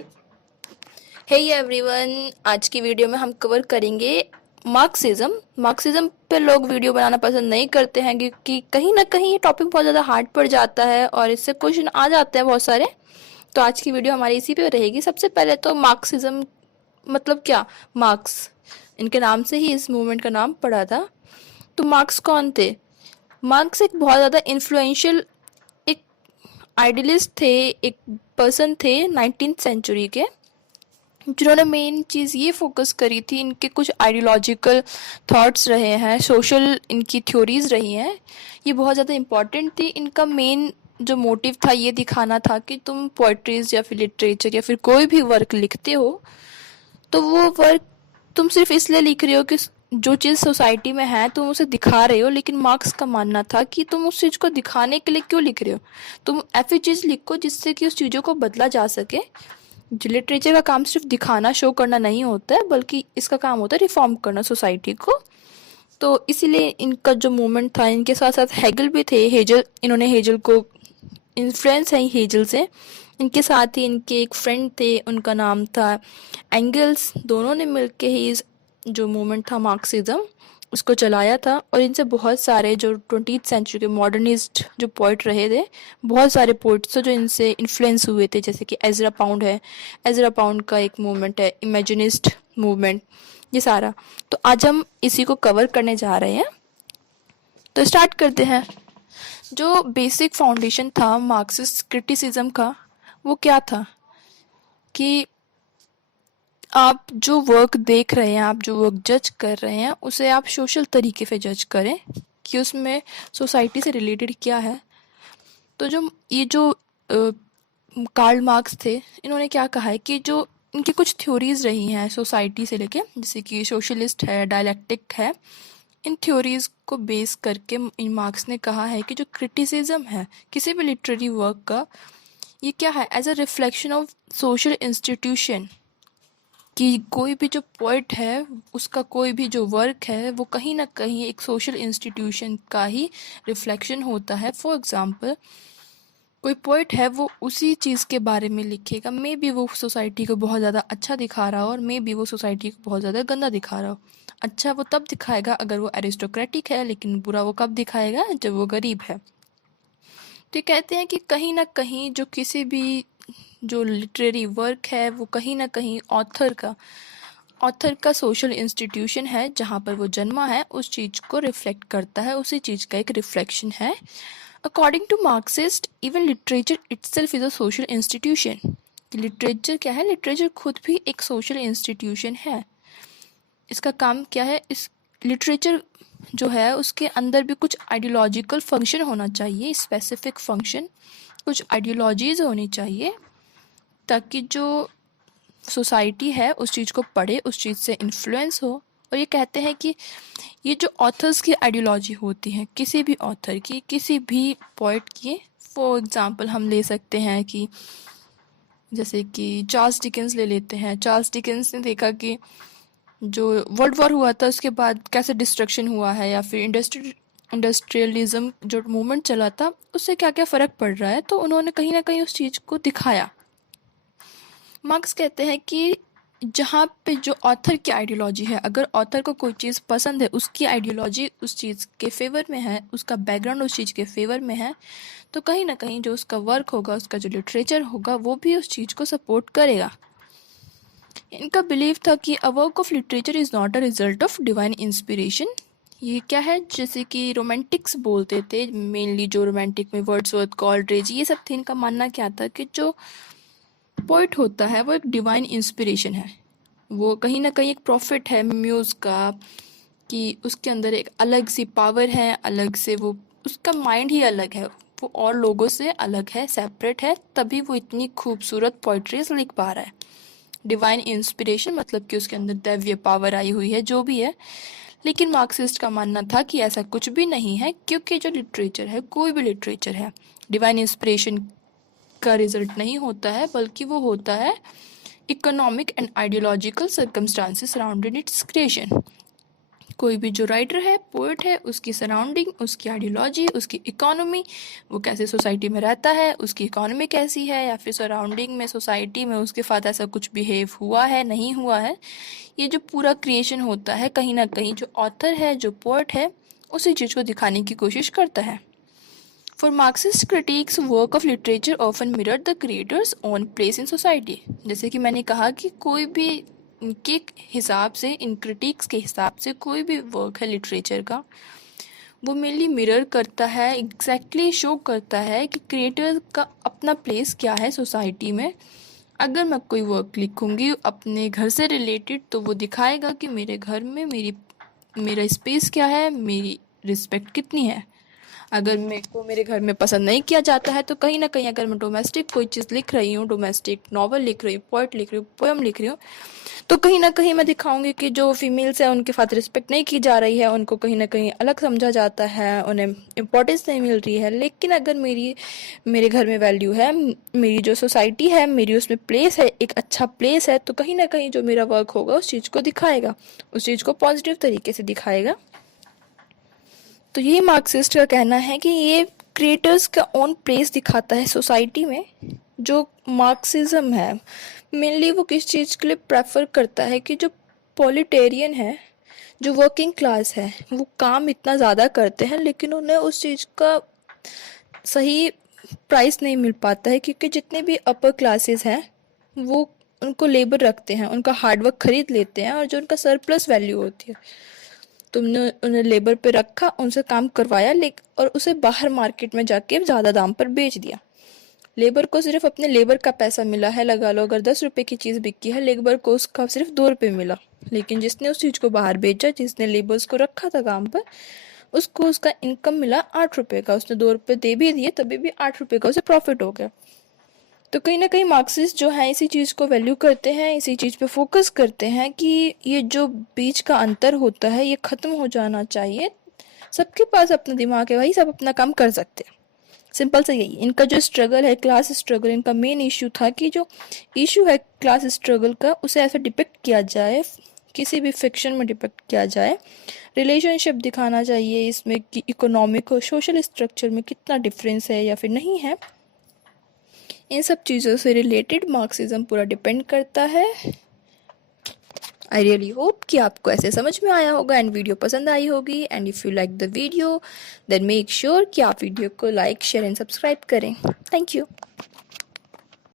Hey everyone, आज की video में हम कवर करेंगे मार्क्सिज्म पे लोग वीडियो बनाना पसंद नहीं करते हैं क्योंकि कहीं ना कहीं ये टॉपिक बहुत ज़्यादा हार्ड पड़ जाता है और इससे क्वेश्चन आ जाते हैं बहुत सारे। तो आज की वीडियो हमारी इसी पे रहेगी। सबसे पहले तो मार्क्सिज्म मतलब क्या? मार्क्स, इनके नाम से ही इस मूवमेंट का नाम पड़ा था। तो मार्क्स कौन थे? मार्क्स एक बहुत ज़्यादा इन्फ्लुएंशियल एक आइडियलिस्ट थे, एक पर्सन थे 19th सेंचुरी के, जिन्होंने मेन चीज़ ये फोकस करी थी। इनके कुछ आइडियोलॉजिकल थॉट्स रहे हैं, सोशल इनकी थ्योरीज रही हैं, ये बहुत ज़्यादा इम्पॉर्टेंट थी। इनका मेन जो मोटिव था ये दिखाना था कि तुम पोइट्रीज या फिर लिटरेचर या फिर कोई भी वर्क लिखते हो तो वो वर्क तुम सिर्फ इसलिए लिख रहे हो कि जो चीज़ सोसाइटी में है तुम उसे दिखा रहे हो। लेकिन मार्क्स का मानना था कि तुम उस चीज़ को दिखाने के लिए क्यों लिख रहे हो, तुम ऐसी चीज़ लिखो जिससे कि उस चीज़ों को बदला जा सके। जो लिटरेचर का काम सिर्फ दिखाना, शो करना नहीं होता है, बल्कि इसका काम होता है रिफॉर्म करना सोसाइटी को। तो इसीलिए इनका जो मूवमेंट था, इनके साथ साथ हेगल भी थे। हेजल, इन्होंने हेजल को इन्फ्लुएंस है हेजल से। इनके साथ ही इनके एक फ्रेंड थे, उनका नाम था एंगल्स। दोनों ने मिलके ही जो मूवमेंट था मार्क्सिज्म उसको चलाया था। और इनसे बहुत सारे जो 20th सेंचुरी के मॉडर्निस्ट जो पोइट रहे थे, बहुत सारे पोइट्स जो इनसे इन्फ्लुएंस हुए थे, जैसे कि एजरा पाउंड है। एजरा पाउंड का एक मूवमेंट है इमेजिनिस्ट मूवमेंट, ये सारा। तो आज हम इसी को कवर करने जा रहे हैं। तो स्टार्ट करते हैं। जो बेसिक फाउंडेशन था मार्क्सिस्ट क्रिटिसिज्म का, वो क्या था कि आप जो वर्क देख रहे हैं, आप जो वर्क जज कर रहे हैं, उसे आप सोशल तरीके से जज करें कि उसमें सोसाइटी से रिलेटेड क्या है। तो जो कार्ल मार्क्स थे, इन्होंने क्या कहा है कि जो इनकी कुछ थ्योरीज रही हैं सोसाइटी से लेके, जैसे कि सोशलिस्ट है, डायलेक्टिक है, इन थ्योरीज को बेस करके इन मार्क्स ने कहा है कि जो क्रिटिसिज्म है किसी भी लिटरेरी वर्क का, ये क्या है? As a reflection of social institution. कि कोई भी जो पोइट है, उसका कोई भी जो वर्क है, वो कहीं ना कहीं एक सोशल इंस्टीट्यूशन का ही रिफ्लेक्शन होता है। फॉर एग्जांपल, कोई पोइट है, वो उसी चीज़ के बारे में लिखेगा, मे बी वो सोसाइटी को बहुत ज़्यादा अच्छा दिखा रहा हो और मे बी वो सोसाइटी को बहुत ज़्यादा गंदा दिखा रहा हो। अच्छा वो तब दिखाएगा अगर वो एरिस्टोक्रेटिक है, लेकिन बुरा वो कब दिखाएगा? जब वो गरीब है। तो ये कहते हैं कि कहीं ना कहीं जो किसी भी जो लिटरेरी वर्क है, वो कहीं ना कहीं ऑथर का सोशल इंस्टीट्यूशन है जहाँ पर वो जन्मा है, उस चीज़ को रिफ्लेक्ट करता है, उसी चीज़ का एक रिफ्लेक्शन है। According to Marxist, even literature itself is a social institution. Literature क्या है? लिटरेचर खुद भी एक सोशल इंस्टीट्यूशन है। इसका काम क्या है? इस लिटरेचर जो है उसके अंदर भी कुछ आइडियोलॉजिकल फंक्शन होना चाहिए, स्पेसिफिक फंक्शन, कुछ आइडियोलॉजीज होनी चाहिए, ताकि जो सोसाइटी है उस चीज़ को पढ़े, उस चीज़ से इन्फ्लुएंस हो। और ये कहते हैं कि ये जो ऑथर्स की आइडियोलॉजी होती है, किसी भी ऑथर की, किसी भी पोइट की, फॉर एग्जांपल हम ले सकते हैं कि जैसे कि चार्ल्स डिकेंस ले लेते हैं। चार्ल्स डिकेंस ने देखा कि जो वर्ल्ड वॉर हुआ था उसके बाद कैसे डिस्ट्रक्शन हुआ है, या फिर इंडस्ट्रियलिज्म जो मूवमेंट चला था उससे क्या क्या फ़र्क पड़ रहा है, तो उन्होंने कहीं ना कहीं उस चीज़ को दिखाया। मार्क्स कहते हैं कि जहाँ पे जो ऑथर की आइडियोलॉजी है, अगर ऑथर को कोई चीज़ पसंद है, उसकी आइडियोलॉजी उस चीज़ के फेवर में है, उसका बैकग्राउंड उस चीज़ के फेवर में है, तो कहीं ना कहीं जो उसका वर्क होगा, उसका जो लिटरेचर होगा, वो भी उस चीज़ को सपोर्ट करेगा। इनका बिलीव था कि a work of literature is not a result of divine inspiration. ये क्या है? जैसे कि रोमांटिक्स बोलते थे, मेनली जो रोमांटिक में वर्ड्सवर्थ, कॉलरेज, ये सब थे। इनका मानना क्या था कि जो पोइट होता है वो एक डिवाइन इंस्पिरेशन है, वो कहीं ना कहीं एक प्रॉफिट है म्यूज़ का, कि उसके अंदर एक अलग सी पावर है, अलग से वो, उसका माइंड ही अलग है, वो और लोगों से अलग है, सेपरेट है, तभी वो इतनी खूबसूरत पोइट्रीज लिख पा रहा है। डिवाइन इंस्पिरेशन मतलब कि उसके अंदर दैवीय पावर आई हुई है, जो भी है। लेकिन मार्क्सिस्ट का मानना था कि ऐसा कुछ भी नहीं है, क्योंकि जो लिटरेचर है, कोई भी लिटरेचर है, डिवाइन इंस्पिरेशन का रिजल्ट नहीं होता है, बल्कि वो होता है economic and ideological circumstances surrounding it's creation. कोई भी जो राइटर है, पोएट है, उसकी सराउंडिंग, उसकी आइडियोलॉजी, उसकी इकोनॉमी, वो कैसे सोसाइटी में रहता है, उसकी इकोनॉमी कैसी है, या फिर सराउंडिंग में, सोसाइटी में उसके साथ ऐसा कुछ बिहेव हुआ है, नहीं हुआ है, ये जो पूरा क्रिएशन होता है, कहीं ना कहीं जो ऑथर है, जो पोएट है, उसी चीज़ को दिखाने की कोशिश करता है। For Marxist critics, work of literature often mirrored the creator's own place in society. जैसे कि मैंने कहा कि कोई भी इनके हिसाब से, इन क्रिटिक्स के हिसाब से कोई भी वर्क है लिटरेचर का, वो मेनली मिरर करता है, एग्जैक्टली शो करता है कि क्रिएटर का अपना प्लेस क्या है सोसाइटी में। अगर मैं कोई वर्क लिखूंगी अपने घर से रिलेटेड, तो वो दिखाएगा कि मेरे घर में मेरा स्पेस क्या है, मेरी रिस्पेक्ट कितनी है। अगर मेरे को मेरे घर में पसंद नहीं किया जाता है, तो कहीं ना कहीं अगर मैं डोमेस्टिक कोई चीज़ लिख रही हूँ, डोमेस्टिक नॉवल लिख रही हूँ, पोएट लिख रही हूँ, पोएम लिख रही हूँ, तो कहीं ना कहीं मैं दिखाऊंगी कि जो फीमेल्स हैं उनके साथ रिस्पेक्ट नहीं की जा रही है, उनको कहीं ना कहीं अलग समझा जाता है, उन्हें इम्पोर्टेंस नहीं मिल रही है। लेकिन अगर मेरे घर में वैल्यू है, मेरी जो सोसाइटी है, मेरी उसमें प्लेस है, एक अच्छा प्लेस है, तो कहीं ना कहीं जो मेरा वर्क होगा उस चीज़ को दिखाएगा, उस चीज़ को पॉजिटिव तरीके से दिखाएगा। तो ये मार्क्सिस्ट का कहना है कि ये क्रिएटर्स का ओन प्लेस दिखाता है सोसाइटी में। जो मार्क्सिज्म है मेनली वो किस चीज़ के लिए प्रेफर करता है कि जो पॉलिटेरियन है, जो वर्किंग क्लास है, वो काम इतना ज़्यादा करते हैं लेकिन उन्हें उस चीज़ का सही प्राइस नहीं मिल पाता है, क्योंकि जितने भी अपर क्लासेस हैं वो उनको लेबर रखते हैं, उनका हार्डवर्क खरीद लेते हैं, और जो उनका सरप्लस वैल्यू होती है, तुमने उन्हें लेबर पे रखा, उनसे काम करवाया, और उसे बाहर मार्केट में जाके ज़्यादा दाम पर बेच दिया। लेबर को सिर्फ अपने लेबर का पैसा मिला है, लगा लो अगर 10 रुपए की चीज़ बिकी है, लेबर को उसका सिर्फ 2 रुपये मिला। लेकिन जिसने उस चीज़ को बाहर बेचा, जिसने लेबर्स को रखा था काम पर, उसको उसका इनकम मिला 8 रुपये का। उसने 2 रुपये दे भी दिए, तभी भी 8 रुपये का उसे प्रॉफिट हो गया। तो कहीं ना कहीं मार्क्सिस्ट जो है इसी चीज़ को वैल्यू करते हैं, इसी चीज़ पे फोकस करते हैं कि ये जो बीच का अंतर होता है ये ख़त्म हो जाना चाहिए। सबके पास अपना दिमाग है भाई, सब अपना काम कर सकते हैं, सिंपल से यही। इनका जो स्ट्रगल है, क्लास स्ट्रगल, इनका मेन इशू था कि जो इशू है क्लास स्ट्रगल का, उसे ऐसे डिपिक्ट किया जाए, किसी भी फिक्शन में डिपिक्ट किया जाए, रिलेशनशिप दिखाना चाहिए इसमें कि इकोनॉमिक और सोशल स्ट्रक्चर में कितना डिफरेंस है या फिर नहीं है। इन सब चीज़ों से रिलेटेड मार्क्सिज्म पूरा डिपेंड करता है। आई रियली होप कि आपको ऐसे समझ में आया होगा एंड वीडियो पसंद आई होगी। And if you like the video then make sure कि आप वीडियो को लाइक, शेयर एंड सब्सक्राइब करें। Thank you.